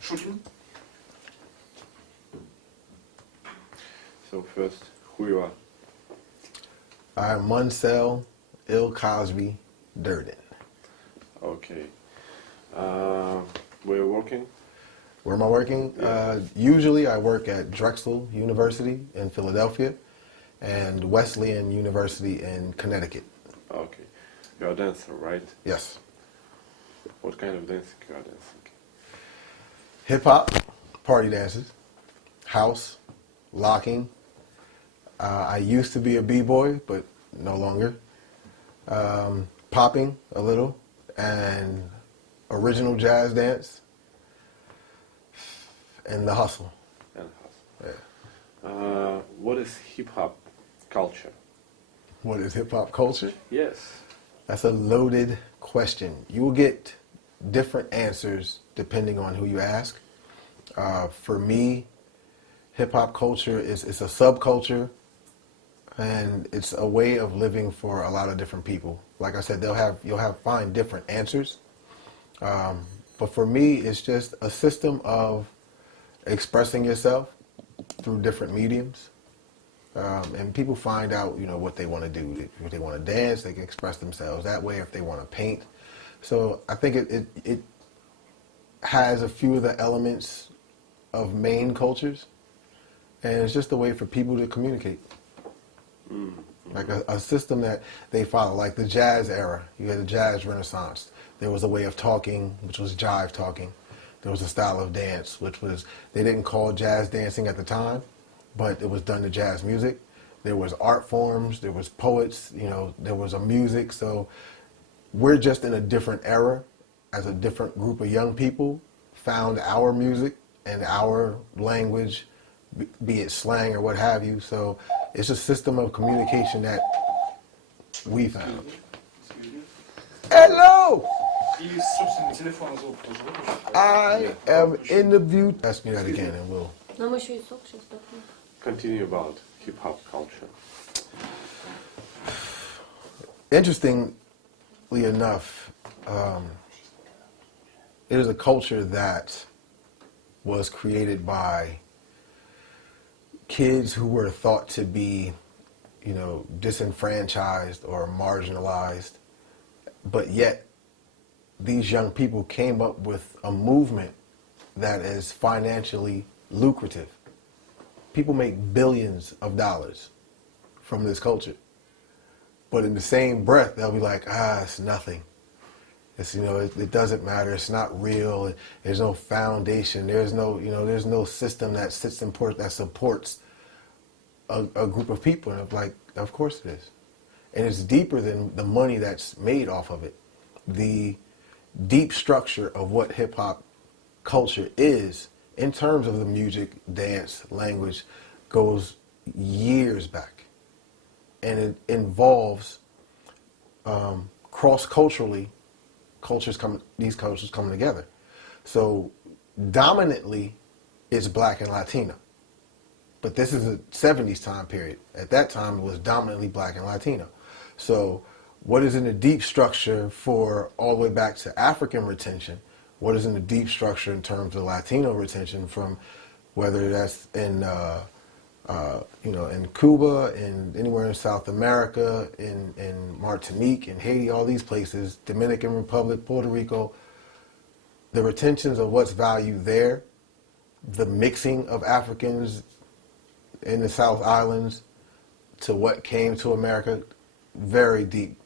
Шутим? So first, who you are? I'm Moncell Durden. Okay. Where you working? Where am I working? Usually I work at Drexel University in Philadelphia and Wesleyan University in Connecticut. Okay. You're a dancer, right? Yes. What kind of dancing you are dancing? Hip hop, party dances, house, locking. I used to be a b-boy, but no longer. Popping a little, and original jazz dance, and the hustle. And house. Yeah. What is hip hop culture? What is hip hop culture? Yes. That's a loaded question. You will get different answers depending on who you ask. For me, hip hop culture is a subculture, and it's a way of living for a lot of different people. Like I said, you'll find different answers. But for me, it's just a system of expressing yourself through different mediums. And people find out, what they want to do. If they want to dance, they can express themselves that way. If they want to paint. So I think it has a few of the elements of main cultures. And it's just a way for people to communicate. Mm-hmm. Like a system that they follow, like the jazz era. You had the jazz renaissance. There was a way of talking, which was jive talking. There was a style of dance, which was, they didn't call jazz dancing at the time, but it was done to jazz music. There was art forms, there was poets, there was a music. So we're just in a different era as a different group of young people found our music and our language, be it slang or what have you. So it's a system of communication that we found. Hello! I am in the view. Ask me that again and we'll. Continue about hip hop culture. Interestingly enough, it is a culture that was created by kids who were thought to be, disenfranchised or marginalized, but yet these young people came up with a movement that is financially lucrative. People make billions of dollars from this culture. But in the same breath, they'll be like, it's nothing. It's, it doesn't matter. It's not real. There's no foundation. There's no system that that supports a group of people. And I'm like, of course it is. And it's deeper than the money that's made off of it. The deep structure of what hip hop culture is in terms of the music, dance, language goes years back. And it involves cross-culturally these cultures coming together. So dominantly it's black and Latino. But this is a 70s time period. At that time it was dominantly black and Latino. So what is in the deep structure for all the way back to African retention? What is in the deep structure in terms of Latino retention, from whether that's in Cuba, and anywhere in South America, in Martinique, in Haiti, all these places, Dominican Republic, Puerto Rico, the retentions of what's valued there, the mixing of Africans in the South Islands to what came to America, very deep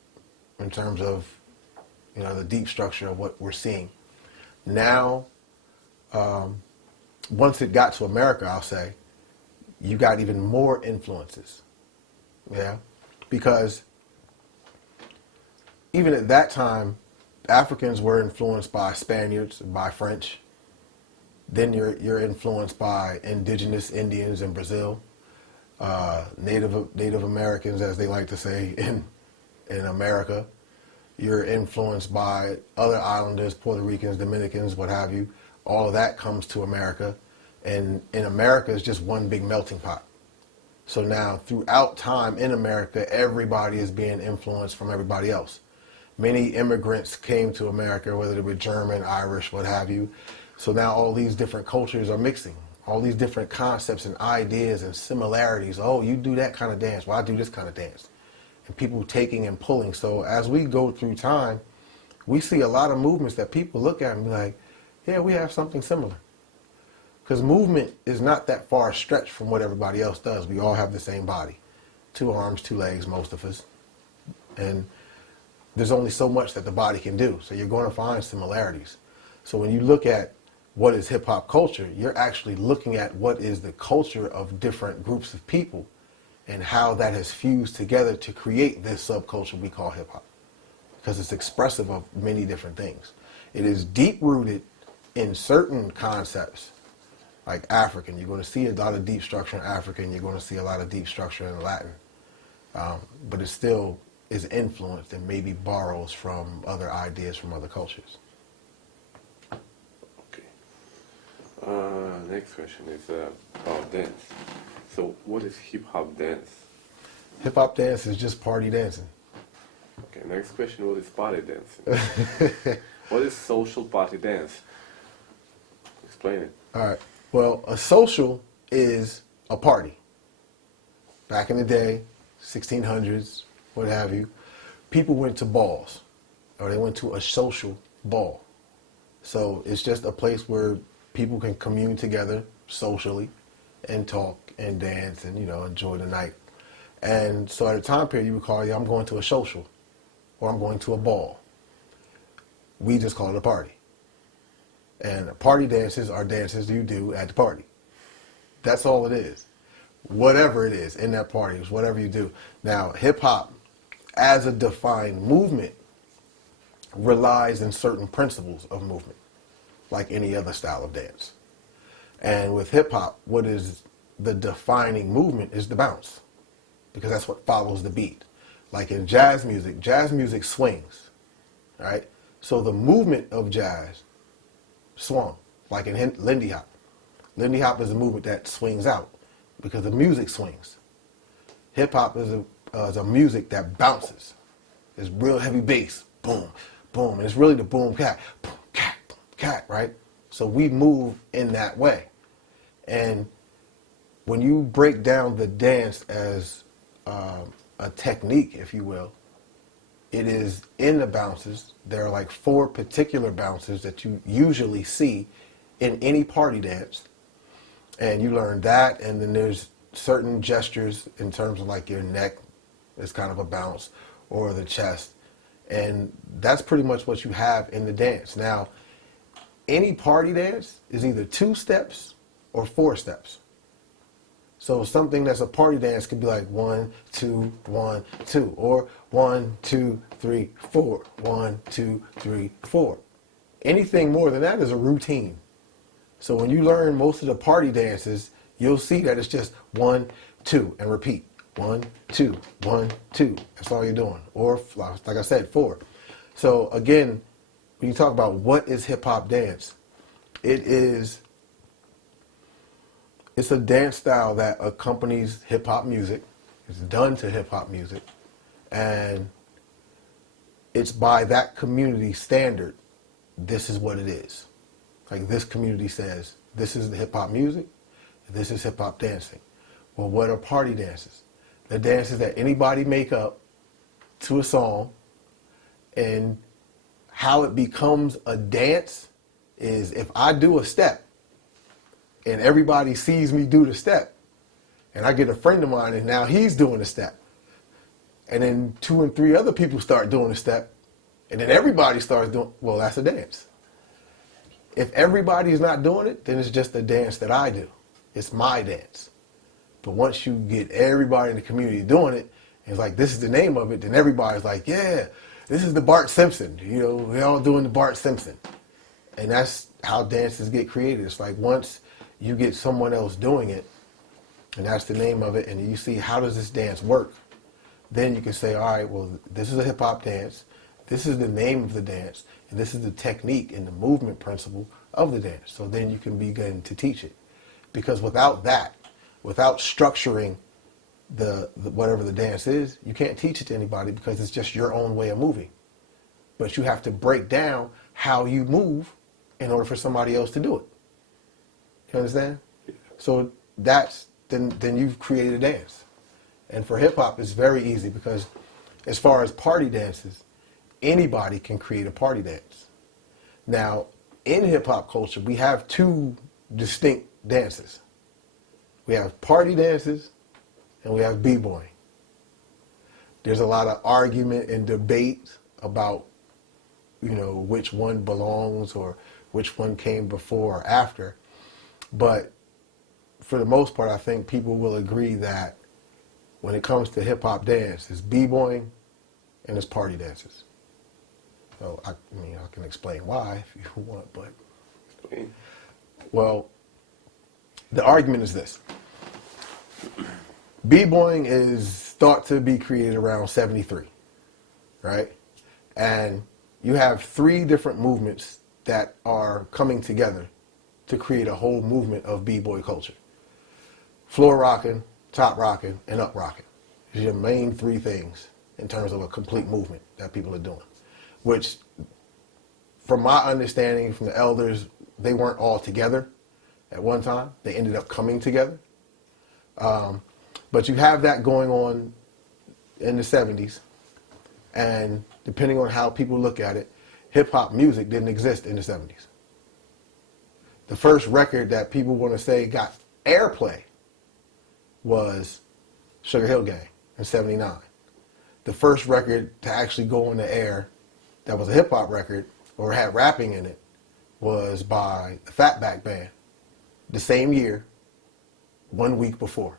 in terms of, the deep structure of what we're seeing. Now, once it got to America, I'll say, you got even more influences, yeah? Because even at that time, Africans were influenced by Spaniards, by French. Then you're influenced by indigenous Indians in Brazil, Native Americans, as they like to say, in America. You're influenced by other islanders, Puerto Ricans, Dominicans, what have you. All of that comes to America. And in America, it's just one big melting pot. So now, throughout time in America, everybody is being influenced from everybody else. Many immigrants came to America, whether they were German, Irish, what have you. So now all these different cultures are mixing. All these different concepts and ideas and similarities. Oh, you do that kind of dance. Well, I do this kind of dance. And people taking and pulling. So as we go through time, we see a lot of movements that people look at and be like, yeah, we have something similar. Because movement is not that far stretched from what everybody else does. We all have the same body. 2 arms, 2 legs, most of us. And there's only so much that the body can do. So you're going to find similarities. So when you look at what is hip hop culture, you're actually looking at what is the culture of different groups of people and how that has fused together to create this subculture we call hip hop. Because it's expressive of many different things. It is deep rooted in certain concepts, like African. You're going to see a lot of deep structure in African. You're going to see a lot of deep structure in Latin. But it still is influenced and maybe borrows from other ideas from other cultures. Okay. Next question is about dance. So what is hip hop dance? Hip hop dance is just party dancing. Okay, next question, what is party dancing? What is social party dance? Explain it. All right. Well, a social is a party. Back in the day, 1600s, what have you, people went to balls, or they went to a social ball. So it's just a place where people can commune together socially and talk and dance and, enjoy the night. And so at a time period, you would call, I'm going to a social, or I'm going to a ball. We just call it a party. And party dances are dances you do at the party. That's all it is. Whatever it is in that party is whatever you do. Now, hip hop, as a defined movement, relies in certain principles of movement, like any other style of dance. And with hip hop, what is the defining movement is the bounce, because that's what follows the beat. Like in jazz music swings, right? So the movement of jazz swung, like in Lindy Hop. Lindy Hop is a movement that swings out because the music swings. Hip hop is a music that bounces. It's real heavy bass, boom, boom, and it's really the boom cat, boom, cat, right? So we move in that way. And when you break down the dance as a technique, if you will, it is in the bounces. There are like 4 particular bounces that you usually see in any party dance. And you learn that, and then there's certain gestures in terms of like your neck is kind of a bounce, or the chest. And that's pretty much what you have in the dance. Now, any party dance is either 2 steps or 4 steps. So something that's a party dance could be like 1, 2, 1, 2, or 1, 2, 3, 4, 1, 2, 3, 4. Anything more than that is a routine. So when you learn most of the party dances, you'll see that it's just 1, 2, and repeat. 1, 2, 1, 2. That's all you're doing. Or like I said, 4. So again, when you talk about what is hip hop dance, it's a dance style that accompanies hip hop music. It's done to hip hop music. And it's by that community standard, this is what it is. Like this community says, this is the hip hop music, this is hip hop dancing. Well, what are party dances? The dances that anybody make up to a song, and how it becomes a dance is if I do a step and everybody sees me do the step, and I get a friend of mine and now he's doing the step, and then 2 and 3 other people start doing the step, and then everybody starts doing, well, that's a dance. If everybody's not doing it, then it's just a dance that I do. It's my dance. But once you get everybody in the community doing it, and it's like, this is the name of it, then everybody's like, yeah, this is the Bart Simpson. We're all doing the Bart Simpson. And that's how dances get created. It's like once you get someone else doing it, and that's the name of it, and you see how does this dance work, then you can say, all right, well, this is a hip-hop dance, this is the name of the dance, and this is the technique and the movement principle of the dance. So then you can begin to teach it. Because without that, without structuring the whatever the dance is, you can't teach it to anybody because it's just your own way of moving. but you have to break down how you move in order for somebody else to do it. You understand? So then you've created a dance. And for hip hop, it's very easy because as far as party dances, anybody can create a party dance. Now, in hip hop culture, we have two distinct dances. We have party dances and we have b-boying. There's a lot of argument and debate about, which one belongs or which one came before or after. But for the most part, I think people will agree that when it comes to hip hop dance, it's b-boying and it's party dances. So I can explain why if you want, but Explain. Well, the argument is this. B-boying is thought to be created around 73, right? And you have three different movements that are coming together to create a whole movement of b-boy culture. Floor rocking, top rocking, and up rocking. These are your main three things in terms of a complete movement that people are doing, which from my understanding from the elders, they weren't all together at one time. They ended up coming together. But you have that going on in the 70s. And depending on how people look at it, hip-hop music didn't exist in the 70s. The first record that people want to say got airplay was Sugar Hill Gang in 79. The first record to actually go on the air that was a hip-hop record or had rapping in it was by the Fatback Band the same year, 1 week before.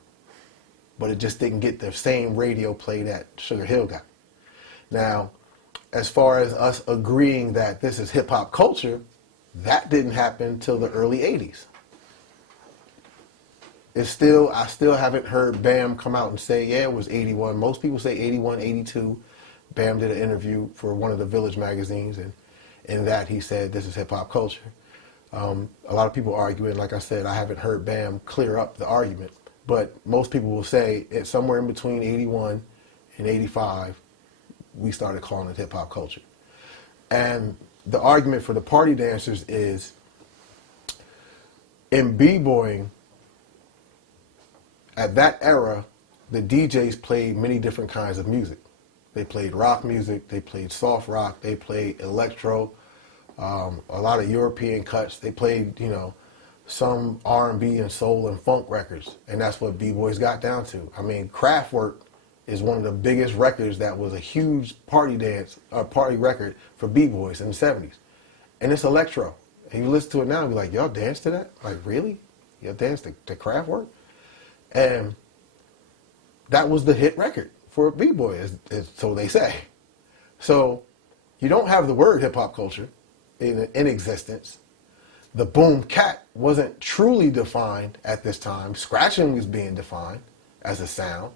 But it just didn't get the same radio play that Sugar Hill got. Now, as far as us agreeing that this is hip-hop culture, that didn't happen until the early 80s. I still haven't heard Bam come out and say, yeah, it was 81. Most people say 81, 82. Bam did an interview for one of the Village magazines, and in that he said this is hip-hop culture. A lot of people arguing, like I said, I haven't heard Bam clear up the argument, but most people will say it's somewhere in between 81 and 85, we started calling it hip-hop culture. And the argument for the party dancers is in b-boying, at that era, the DJs played many different kinds of music. They played rock music, they played soft rock, they played electro, a lot of European cuts. They played, some R&B and soul and funk records, and that's what b-boys got down to. I mean, Kraftwerk is one of the biggest records that was a huge party record for b-boys in the 70s. And it's electro. And you listen to it now and be like, y'all dance to that? Like, really? Y'all dance to Kraftwerk? And that was the hit record for b-boy, so they say. So you don't have the word hip-hop culture in existence. The boom cat wasn't truly defined at this time. Scratching was being defined as a sound.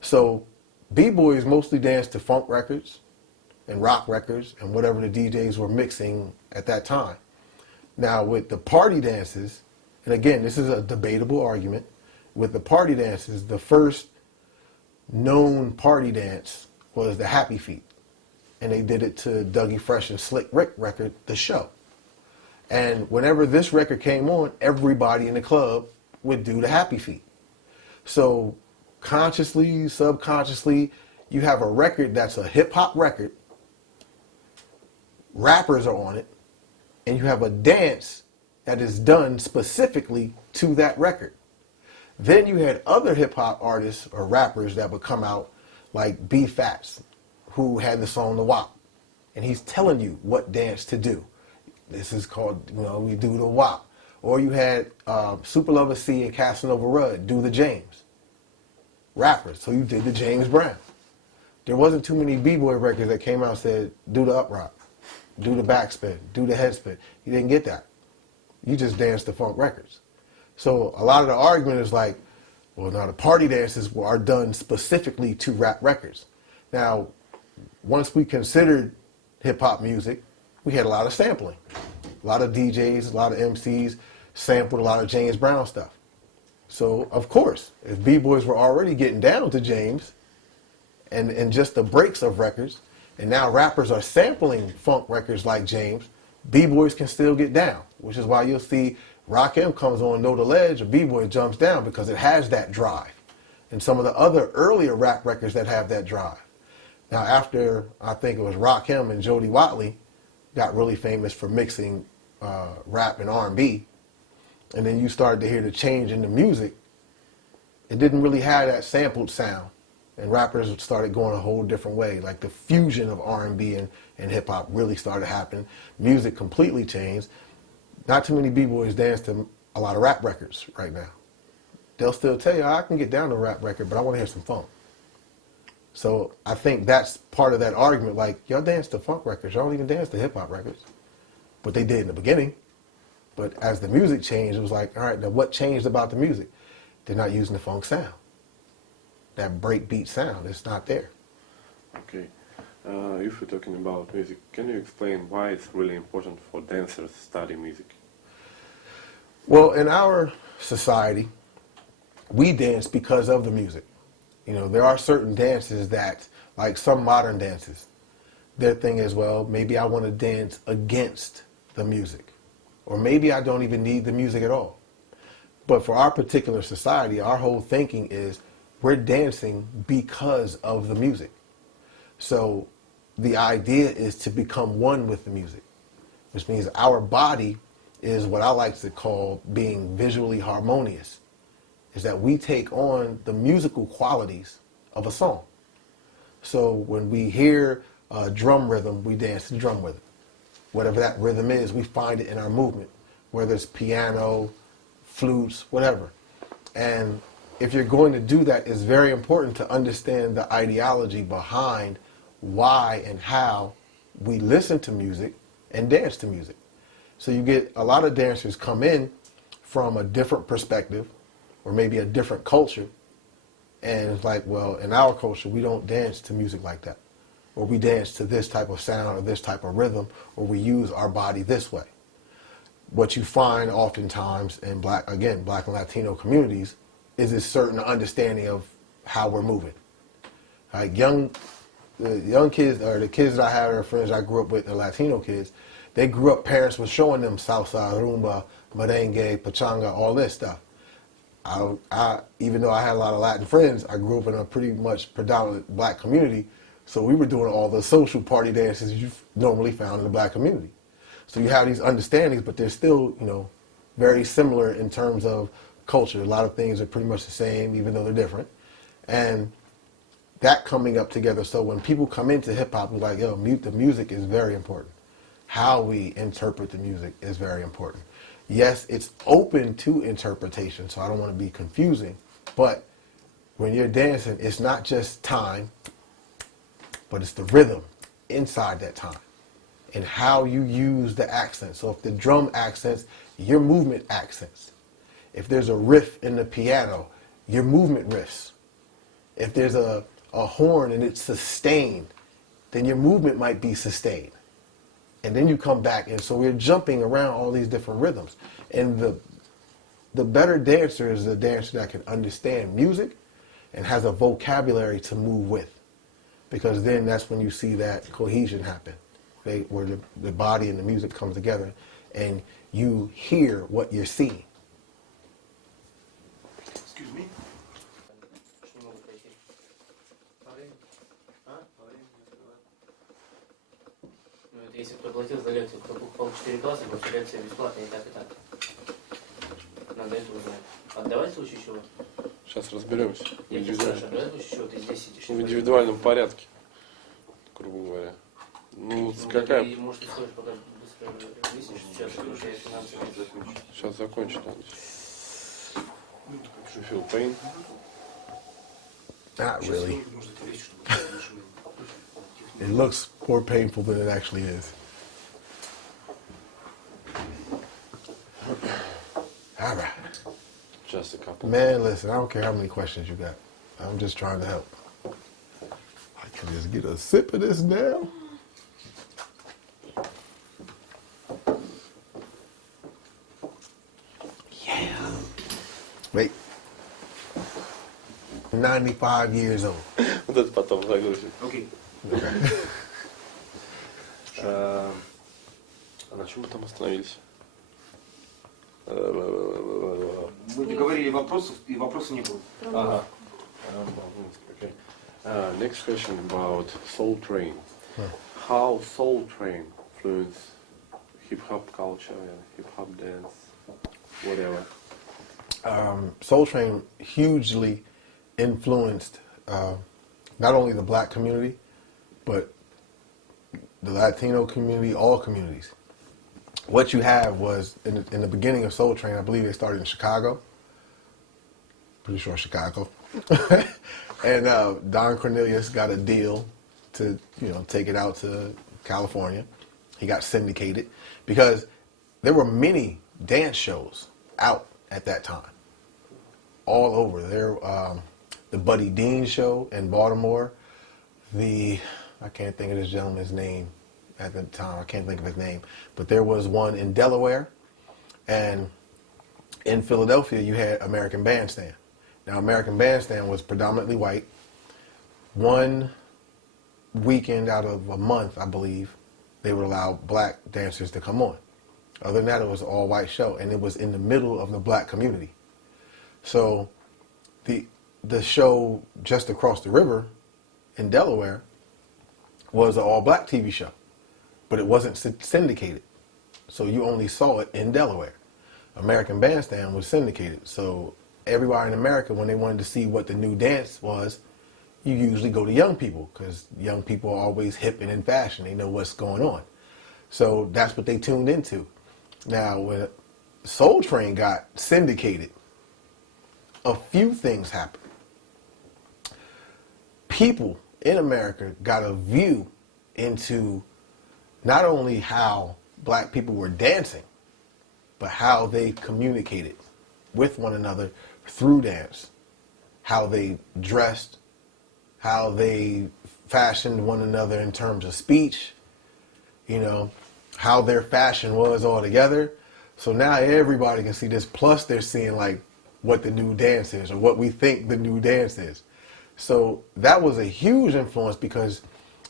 So b-boys mostly danced to funk records and rock records and whatever the DJs were mixing at that time. Now with the party dances, and again, this is a debatable argument, with the party dances, the first known party dance was the Happy Feet. And they did it to Dougie Fresh and Slick Rick record, The Show. And whenever this record came on, everybody in the club would do the Happy Feet. So consciously, subconsciously, you have a record that's a hip-hop record, rappers are on it, and you have a dance that is done specifically to that record. Then you had other hip-hop artists or rappers that would come out like B-Fats, who had the song The WAP. And he's telling you what dance to do. This is called, we do the WAP. Or you had Super Lover C and Casanova Rudd do the James. Rappers, so you did the James Brown. There wasn't too many B-boy records that came out and said, do the up rock, do the backspin, do the headspin. You didn't get that. You just danced the funk records. So a lot of the argument is like, well, now the party dances are done specifically to rap records. Now, once we considered hip-hop music, we had a lot of sampling. A lot of DJs, a lot of MCs sampled a lot of James Brown stuff. So, of course, if B-boys were already getting down to James and just the breaks of records, And now rappers are sampling funk records like James. B-boys can still get down, which is why you'll see Rakim comes on Know the Ledge, or B-boy jumps down because it has that drive. And some of the other earlier rap records that have that drive. Now after, I think it was Rakim and Jody Watley got really famous for mixing rap and R&B, and then you started to hear the change in the music, it didn't really have that sampled sound. And rappers started going a whole different way. Like the fusion of R&B and hip hop really started happening. Music completely changed. Not too many B-boys dance to a lot of rap records right now. They'll still tell you, I can get down to a rap record, but I want to hear some funk. So I think that's part of that argument. Like, y'all dance to funk records. Y'all don't even dance to hip hop records. But they did in the beginning. But as the music changed, it was like, all right, now what changed about the music? They're not using the funk sound. That breakbeat sound, it's not there. Okay. If we're talking about music, can you explain why it's really important for dancers to study music? Well, in our society, we dance because of the music. You know, there are certain dances that, like some modern dances, their thing is, well, maybe I want to dance against the music. Or maybe I don't even need the music at all. But for our particular society, our whole thinking is we're dancing because of the music. So the idea is to become one with the music, which means our body is what I like to call being visually harmonious, is that we take on the musical qualities of a song. So when we hear a drum rhythm, we dance to drum rhythm. Whatever that rhythm is, we find it in our movement, whether it's piano, flutes, whatever. And if you're going to do that, it's very important to understand the ideology behind why and how we listen to music and dance to music. So you get a lot of dancers come in from a different perspective or maybe a different culture, and it's like, well, in our culture, we don't dance to music like that. Or we dance to this type of sound or this type of rhythm, or we use our body this way. What you find oftentimes in black and Latino communities is a certain understanding of how we're moving. Like the young kids, or the kids that I had, or friends I grew up with, the Latino kids, they grew up, parents were showing them salsa, rumba, merengue, pachanga, all this stuff. I even though I had a lot of Latin friends, I grew up in a pretty much predominant black community, so we were doing all the social party dances you normally found in the black community. So you have these understandings, but they're still, you know, very similar in terms of culture. A lot of things are pretty much the same, even though they're different. And that coming up together, so when people come into hip-hop, we're like, yo, the music is very important. How we interpret the music is very important. Yes, it's open to interpretation, so I don't want to be confusing, but when you're dancing, it's not just time, but it's the rhythm inside that time and how you use the accents. So if the drum accents, your movement accents. If there's a riff in the piano, your movement riffs. If there's a horn and it's sustained, then your movement might be sustained. And then you come back, and so we're jumping around all these different rhythms. And the better dancer is the dancer that can understand music and has a vocabulary to move with. Because then that's when you see that cohesion happen, where the body and the music comes together, and you hear what you're seeing. Excuse me? Если кто платил за лекцию, кто покупал 4 класса, потому что лекция бесплатная и так, и так. Надо это узнать. Отдавать в случае чего? Сейчас разберемся. Я тебе спрашиваю, отдавать в случае чего? Ты здесь сидишь. В индивидуальном порядке, грубо говоря. Ну, какая... Ты, может, ты сходишь, пока быстро выяснишь, сейчас скажу, что я финансово закончу. Сейчас закончить надо. You feel pain? Not really. It looks more painful than it actually is. All right. Just a couple. Man, listen, I don't care how many questions you got. I'm just trying to help. I can just get a sip of this now. Yeah. Wait. 95 years old. Вот это потом загрузим. Окей. Okay. чем мы там остановились? Вы говорили вопросов, и вопроса не было. Ага. Okay. Next question about Soul Train. How Soul Train influenced hip hop culture and hip hop dance, whatever? Soul Train hugely influenced not only the black community, but the Latino community, all communities. What you have was, in the beginning of Soul Train, I believe they started in Chicago. Pretty sure Chicago. And Don Cornelius got a deal to, take it out to California. He got syndicated because there were many dance shows out at that time, all over. There, the Buddy Dean show in Baltimore. I can't think of this gentleman's name at the time. I can't think of his name. But there was one in Delaware. And in Philadelphia, you had American Bandstand. Now, American Bandstand was predominantly white. One weekend out of a month, I believe, they would allow black dancers to come on. Other than that, it was an all-white show. And it was in the middle of the black community. So the show just across the river in Delaware was an all-black TV show, but it wasn't syndicated. So you only saw it in Delaware. American Bandstand was syndicated. So everybody in America, when they wanted to see what the new dance was, you usually go to young people because young people are always hip and in fashion. They know what's going on. So that's what they tuned into. Now, when Soul Train got syndicated, a few things happened. People in America got a view into not only how black people were dancing, but how they communicated with one another through dance, how they dressed, how they fashioned one another in terms of speech, how their fashion was all together. So now everybody can see this, plus they're seeing like what the new dance is or what we think the new dance is. So that was a huge influence because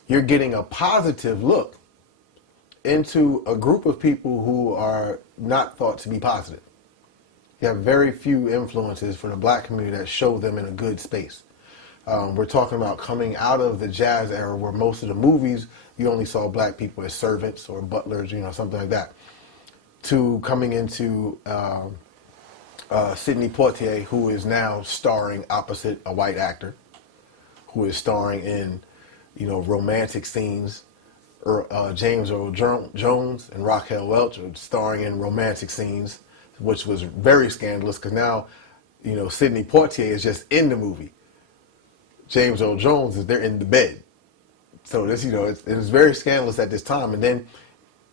you're getting a positive look into a group of people who are not thought to be positive. You have very few influences for the black community that show them in a good space. We're talking about coming out of the jazz era where most of the movies, you only saw black people as servants or butlers, something like that, to coming into Sidney Poitier, who is now starring opposite a white actor, who is starring in, romantic scenes. James Earl Jones and Raquel Welch are starring in romantic scenes, which was very scandalous because now, Sidney Poitier is just in the movie. James Earl Jones they're in the bed. So this, it was very scandalous at this time. And then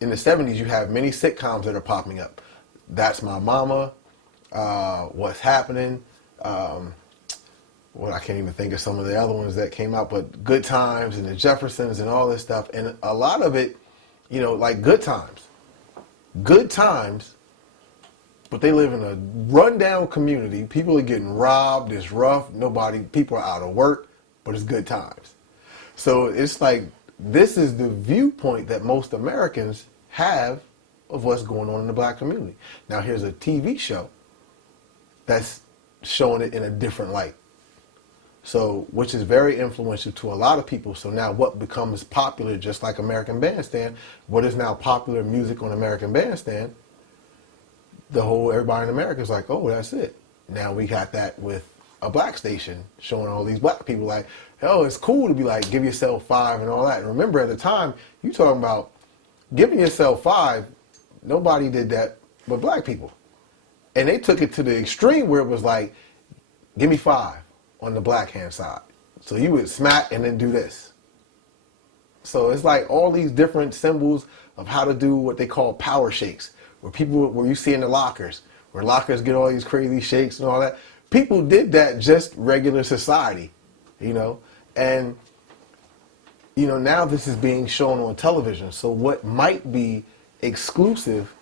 in the 70s, you have many sitcoms that are popping up. That's My Mama, What's Happening. I can't even think of some of the other ones that came out, but Good Times and the Jeffersons and all this stuff. And a lot of it, like Good Times. Good Times, but they live in a rundown community. People are getting robbed. It's rough. People are out of work, but it's good times. So it's like, this is the viewpoint that most Americans have of what's going on in the black community. Now here's a TV show that's showing it in a different light. So, which is very influential to a lot of people. So now what becomes popular, just like American Bandstand, what is now popular music on American Bandstand, everybody in America is like, oh, that's it. Now we got that with a black station showing all these black people like, oh, it's cool to be like, give yourself 5 and all that. And remember at the time, you talking about giving yourself 5, nobody did that but black people. And they took it to the extreme where it was like, give me 5. On the black hand side. So you would smack and then do this. So it's like all these different symbols of how to do what they call power shakes, where you see in the lockers, where lockers get all these crazy shakes and all that. People did that just regular society, and now this is being shown on television. So what might be exclusive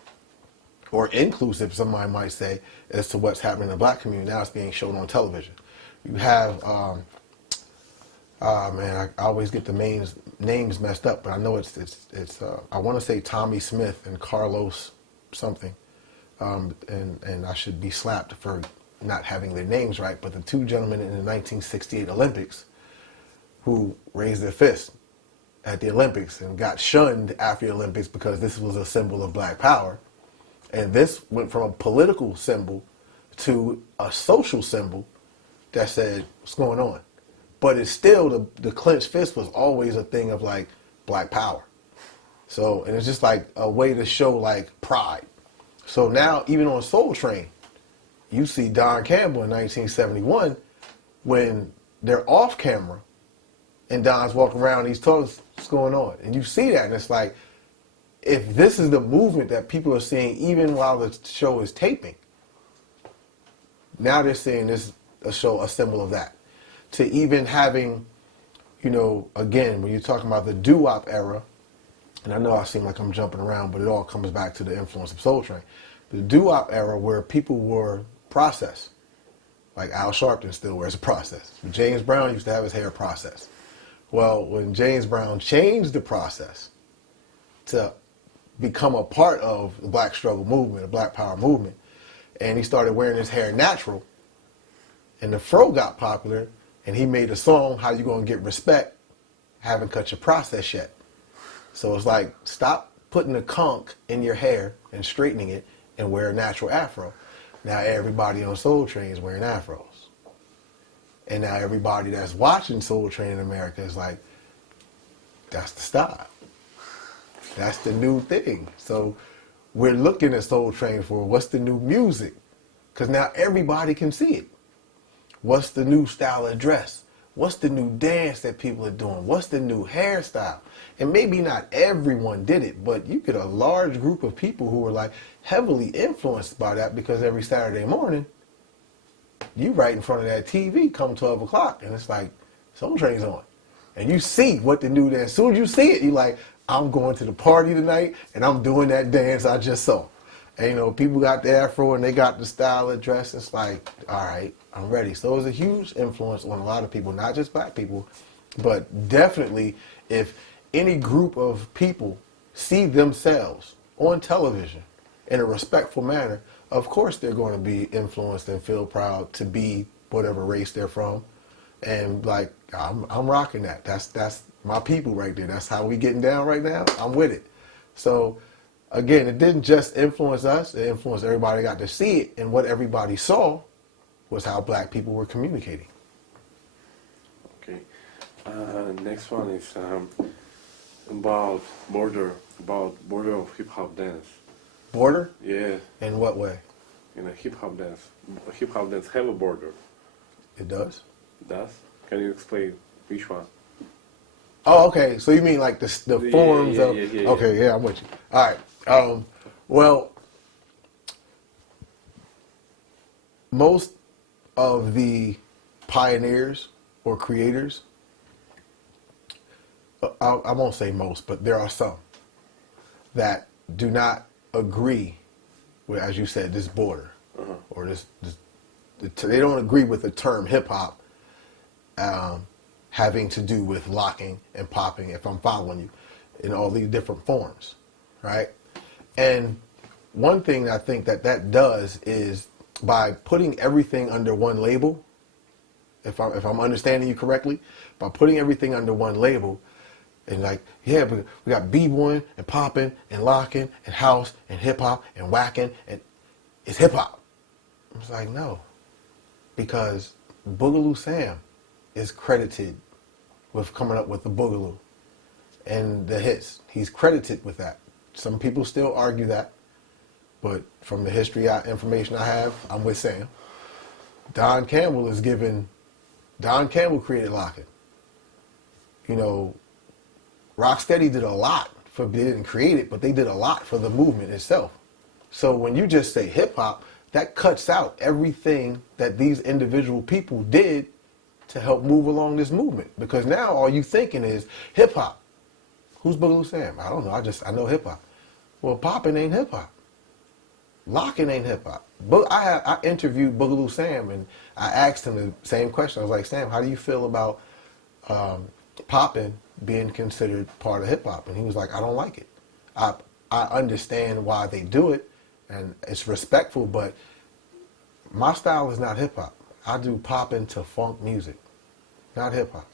or inclusive, somebody might say, as to what's happening in the black community, now it's being shown on television. You have Man, I always get the names messed up, but I know it's I want to say Tommy Smith and Carlos something, and I should be slapped for not having their names right. But the two gentlemen in the 1968 Olympics who raised their fist at the Olympics and got shunned after the Olympics because this was a symbol of black power, and this went from a political symbol to a social symbol that said, what's going on? But it's still, the clenched fist was always a thing of like black power. So, and it's just like a way to show like pride. So now, even on Soul Train, you see Don Campbell in 1971 when they're off camera and Don's walking around, he's talking, what's going on? And you see that, and it's like, if this is the movement that people are seeing even while the show is taping, now they're seeing this a symbol of that. To even having, you know, again, when you're talking about the doo-wop era, and I know I seem like I'm jumping around, but it all comes back to the influence of Soul Train. The doo-wop era where people were processed, like Al Sharpton still wears a process. James Brown used to have his hair processed. Well, when James Brown changed the process to become a part of the black struggle movement, the black power movement, and he started wearing his hair natural, and the fro got popular, and he made a song, How You Gonna Get Respect, Haven't Cut Your Process Yet. So it's like, stop putting a conch in your hair and straightening it and wear a natural afro. Now everybody on Soul Train is wearing afros. And now everybody that's watching Soul Train in America is like, that's the style. That's the new thing. So we're looking at Soul Train for what's the new music? Because now everybody can see it. What's the new style of dress? What's the new dance that people are doing? What's the new hairstyle? And maybe not everyone did it, but you get a large group of people who were like heavily influenced by that, because every Saturday morning, you right in front of that TV come 12 o'clock and it's like, Soul Train's on. And you see what the new dance, as soon as you see it, you're like, I'm going to the party tonight and I'm doing that dance I just saw. And you know, people got the afro and they got the style of dress. It's like, all right, I'm ready. So it was a huge influence on a lot of people, not just black people, but definitely if any group of people see themselves on television in a respectful manner, of course they're going to be influenced and feel proud to be whatever race they're from. And like, I'm rocking that. That's my people right there. That's how we getting down right now. I'm with it. So again, it didn't just influence us, it influenced everybody got to see it, and what everybody saw was how black people were communicating. Okay. Next one is about border of hip hop dance. Border? Yeah, In what way? in a hip hop dance. Hip hop dance have a border. It does? Does? Can you explain which one? Oh, okay. So you mean like the Yeah, forms yeah, of... yeah. Okay, yeah, I'm with you. All right. Well, most of the pioneers or creators, I won't say most, but there are some that do not agree with, as you said, this border, or this they don't agree with the term hip hop having to do with locking and popping, if I'm following you, in all these different forms, right? And one thing I think that does is by putting everything under one label, if I'm understanding you correctly, by putting everything under one label, and like, yeah, but we got b-boying and popping and locking and house and hip hop and whacking, and it's hip hop. I was like, no, because Boogaloo Sam is credited with coming up with the Boogaloo and the hits. He's credited with that. Some people still argue that, but from the history information I have, I'm with Sam. Don Campbell created locking. You know, Rocksteady did a lot they didn't create it, but they did a lot for the movement itself. So when you just say hip hop, that cuts out everything that these individual people did to help move along this movement. Because now all you thinking is hip hop. Who's Boogaloo Sam? I don't know. I know hip hop. Well, popping ain't hip hop. Locking ain't hip hop. But I interviewed Boogaloo Sam and I asked him the same question. I was like, Sam, how do you feel about popping being considered part of hip hop, and he was like, I don't like it. I understand why they do it, and it's respectful, but my style is not hip hop. I do popping to funk music, not hip hop.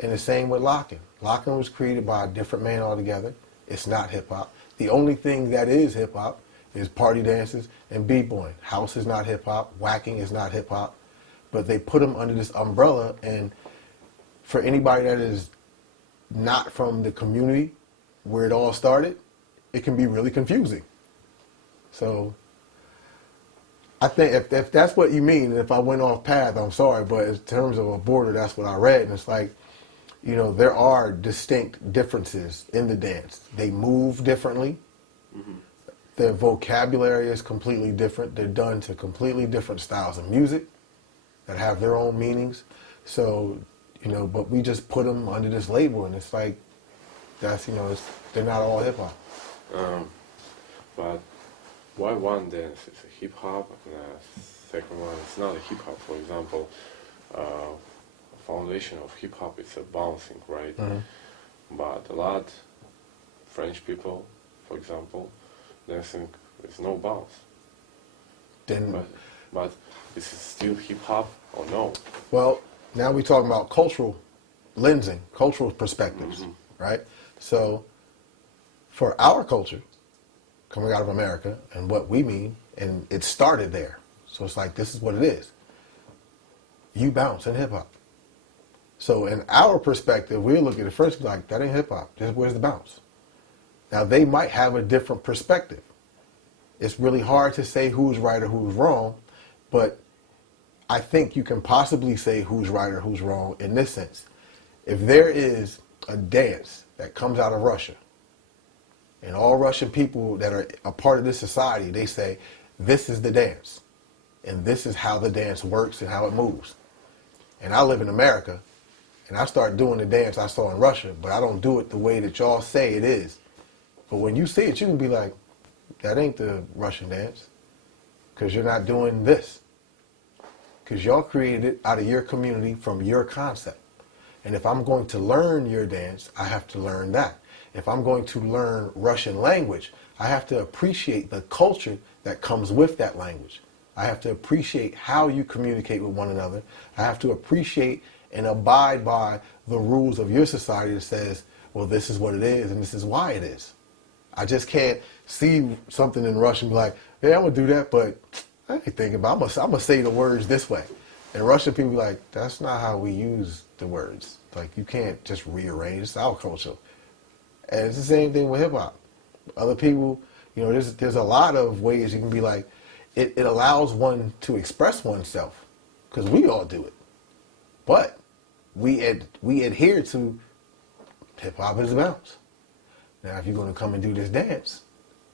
And the same with locking. Locking was created by a different man altogether. It's not hip hop. The only thing that is hip hop is party dances and b-boying. House is not hip hop. Whacking is not hip hop. But they put them under this umbrella, and for anybody that is not from the community where it all started, it can be really confusing. So I think if that's what you mean, and if I went off path, I'm sorry, but in terms of a border, that's what I read, and it's like, you know, there are distinct differences in the dance. They move differently. Mm-hmm. Their vocabulary is completely different. They're done to completely different styles of music that have their own meanings. So, you know, but we just put them under this label, and it's like, that's, you know, they're not all hip hop. But why one dance is a hip hop and the second one is not a hip hop? For example, foundation of hip hop is a bouncing, right? Mm-hmm. But a lot French people, for example, dancing with no bounce. But is it still hip hop or no? Well, now we're talking about cultural lensing, cultural perspectives, mm-hmm. right? So for our culture, coming out of America and what we mean, and it started there. So it's like, this is what it is. You bounce in hip hop. So in our perspective, we look at it first like, that ain't hip hop. Just where's the bounce? Now they might have a different perspective. It's really hard to say who's right or who's wrong, but I think you can possibly say who's right or who's wrong in this sense. If there is a dance that comes out of Russia, and all Russian people that are a part of this society, they say, this is the dance, and this is how the dance works and how it moves. And I live in America, and I start doing the dance I saw in Russia, but I don't do it the way that y'all say it is. But when you see it, you can be like, that ain't the Russian dance, because you're not doing this. Because y'all created it out of your community from your concept. And if I'm going to learn your dance, I have to learn that. If I'm going to learn Russian language, I have to appreciate the culture that comes with that language. I have to appreciate how you communicate with one another. I have to appreciate and abide by the rules of your society that says, well, this is what it is and this is why it is. I just can't see something in Russian and be like, yeah, I'm going to do that, but I ain't thinking about it. I'm going to say the words this way. And Russian people be like, that's not how we use the words. Like, you can't just rearrange. It's our culture. And it's the same thing with hip-hop. Other people, you know, there's a lot of ways you can be like, it allows one to express oneself, because we all do it. But we adhere to hip-hop is a bounce. Now, if you're going to come and do this dance,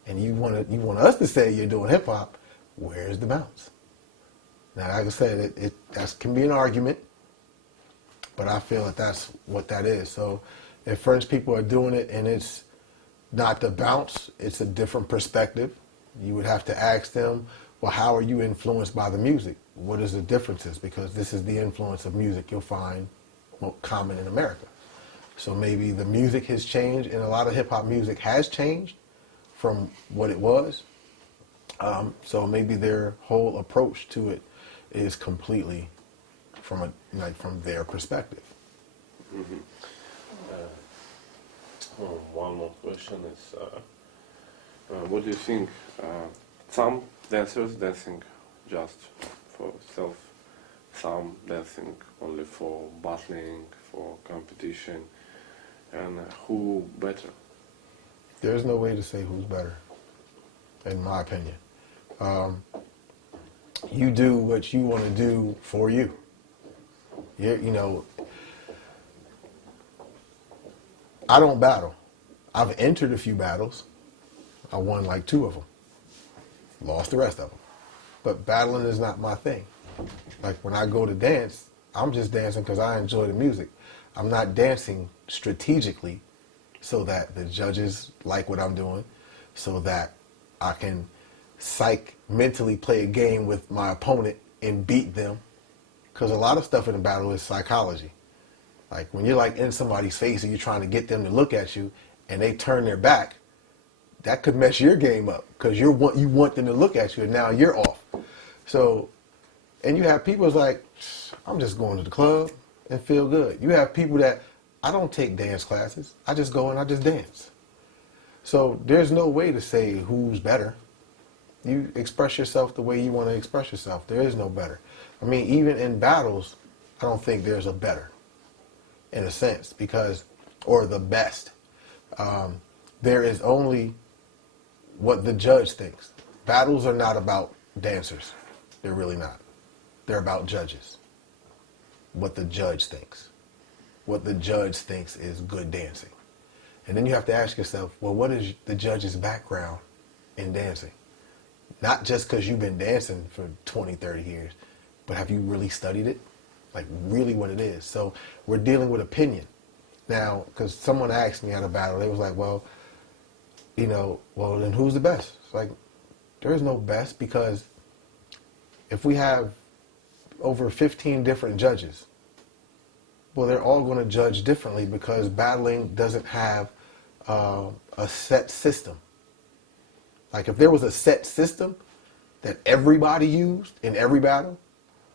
and you want us to say you're doing hip-hop, where's the bounce? Now, like I said, that can be an argument, but I feel that that's what that is. So if French people are doing it and it's not the bounce, it's a different perspective, you would have to ask them, well, how are you influenced by the music? What is the differences? Because this is the influence of music you'll find common in America. So maybe the music has changed, and a lot of hip-hop music has changed from what it was. So maybe their whole approach to it is completely from their perspective. Mm-hmm. One more question is, what do you think? Some dancers dancing just for self, some dancing only for battling, for competition, and who better? There's no way to say who's better, in my opinion. You do what you want to do for you. You know, I don't battle. I've entered a few battles. I won like 2 of them. Lost the rest of them. But battling is not my thing. Like when I go to dance, I'm just dancing because I enjoy the music. I'm not dancing strategically so that the judges like what I'm doing, so that I can mentally play a game with my opponent and beat them. Because a lot of stuff in a battle is psychology. Like when you're like in somebody's face and you're trying to get them to look at you and they turn their back, that could mess your game up because you want them to look at you and now you're off. So, and you have people who's like, I'm just going to the club and feel good. You have people that, I don't take dance classes. I just go and I just dance. So there's no way to say who's better. You express yourself the way you want to express yourself. There is no better. I mean, even in battles, I don't think there's a better, in a sense, because, or the best. There is only what the judge thinks. Battles are not about dancers. They're really not. They're about judges. What the judge thinks. What the judge thinks is good dancing. And then you have to ask yourself, well, what is the judge's background in dancing? Not just because you've been dancing for 20, 30 years, but have you really studied it? Like really what it is. So we're dealing with opinion. Now, because someone asked me at a battle, they was like, well, then who's the best? It's like, there is no best, because if we have over 15 different judges, well, they're all going to judge differently because battling doesn't have a set system. Like if there was a set system that everybody used in every battle,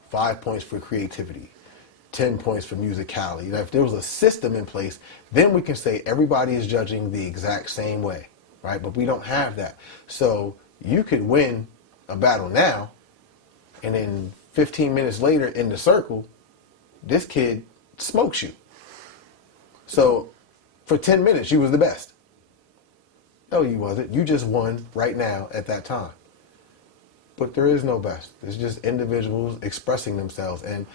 5 points for creativity, 10 points for musicality. Now, if there was a system in place, then we can say everybody is judging the exact same way, right? But we don't have that. So you could win a battle now, and then 15 minutes later in the circle, this kid smokes you. So for 10 minutes, you was the best. No, you wasn't. You just won right now at that time. But there is no best. It's just individuals expressing themselves. And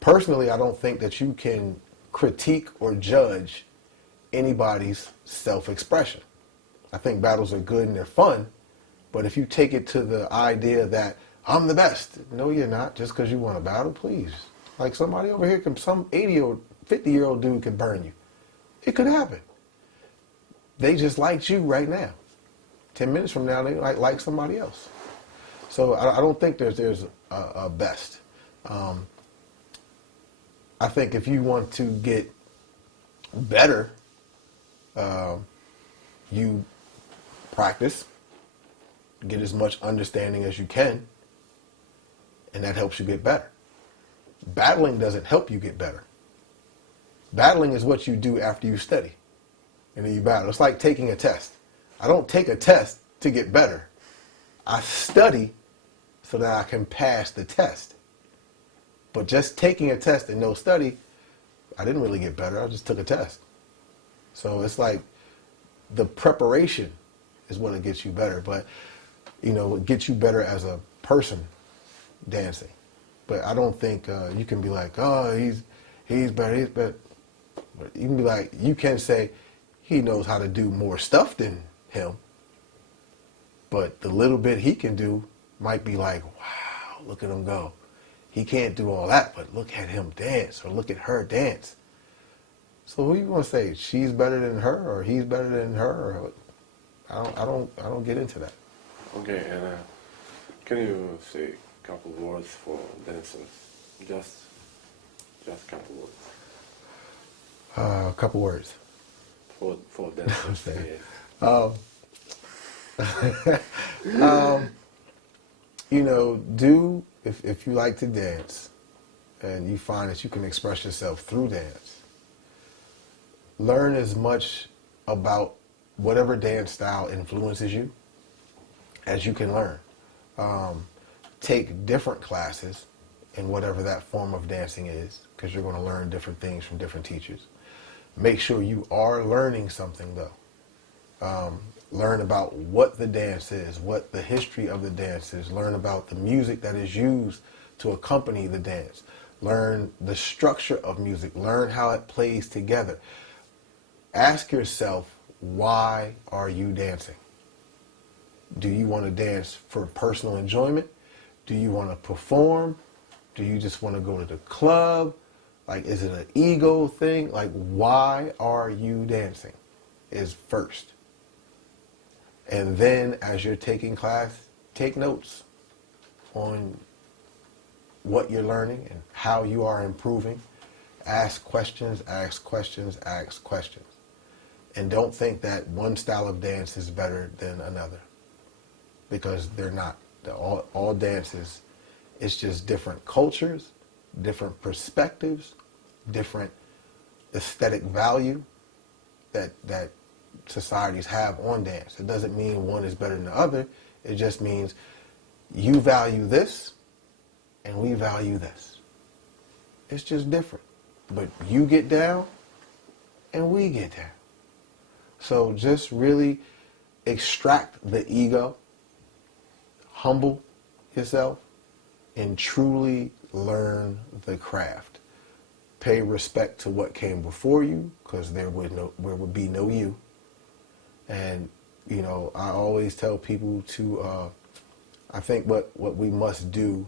personally, I don't think that you can critique or judge anybody's self-expression. I think battles are good and they're fun, but if you take it to the idea that I'm the best, no, you're not, just because you won a battle, please. Like somebody over here, some 80 or 50-year-old dude could burn you. It could happen. They just liked you right now. 10 minutes from now, they like somebody else. So I don't think there's a best. I think if you want to get better, you practice, get as much understanding as you can, and that helps you get better. Battling doesn't help you get better. Battling is what you do after you study, and then you battle. It's like taking a test. I don't take a test to get better. I study so that I can pass the test. But just taking a test and no study, I didn't really get better. I just took a test. So it's like the preparation is what gets you better. But, what gets you better as a person dancing. But I don't think you can be like, oh, he's better. But you can be like, you can say he knows how to do more stuff than him. But the little bit he can do might be like, wow, look at him go. He can't do all that, but look at him dance, or look at her dance. So who you gonna say? She's better than her, or he's better than her? Or I don't get into that. Okay, and can you say a couple words for dancers? Just a couple words. A couple words. For dancers. If you like to dance and you find that you can express yourself through dance, learn as much about whatever dance style influences you as you can learn. Take different classes in whatever that form of dancing is, because you're going to learn different things from different teachers. Make sure you are learning something, though. Learn about what the dance is, what the history of the dance is. Learn about the music that is used to accompany the dance. Learn the structure of music. Learn how it plays together. Ask yourself, why are you dancing? Do you want to dance for personal enjoyment? Do you want to perform? Do you just want to go to the club? Like, is it an ego thing? Like, why are you dancing is first. And then as you're taking class, take notes on what you're learning and how you are improving ask questions, ask questions, ask questions. And don't think that one style of dance is better than another, because they're not. All dances, it's just different cultures, different perspectives, different aesthetic value that societies have on dance. It doesn't mean one is better than the other. It just means you value this and we value this. It's just different. But you get down and we get down. So just really extract the ego, humble yourself, and truly learn the craft. Pay respect to what came before you, because there would be no you. And, you know, I always tell people to, I think what we must do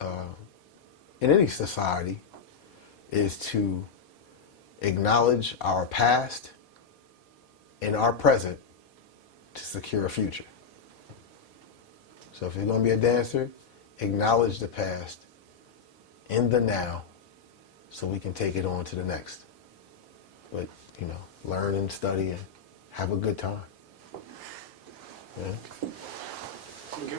in any society is to acknowledge our past and our present to secure a future. So if you're going to be a dancer, acknowledge the past in the now so we can take it on to the next. But, you know, learn and study and have a good time. Yeah. Thank you.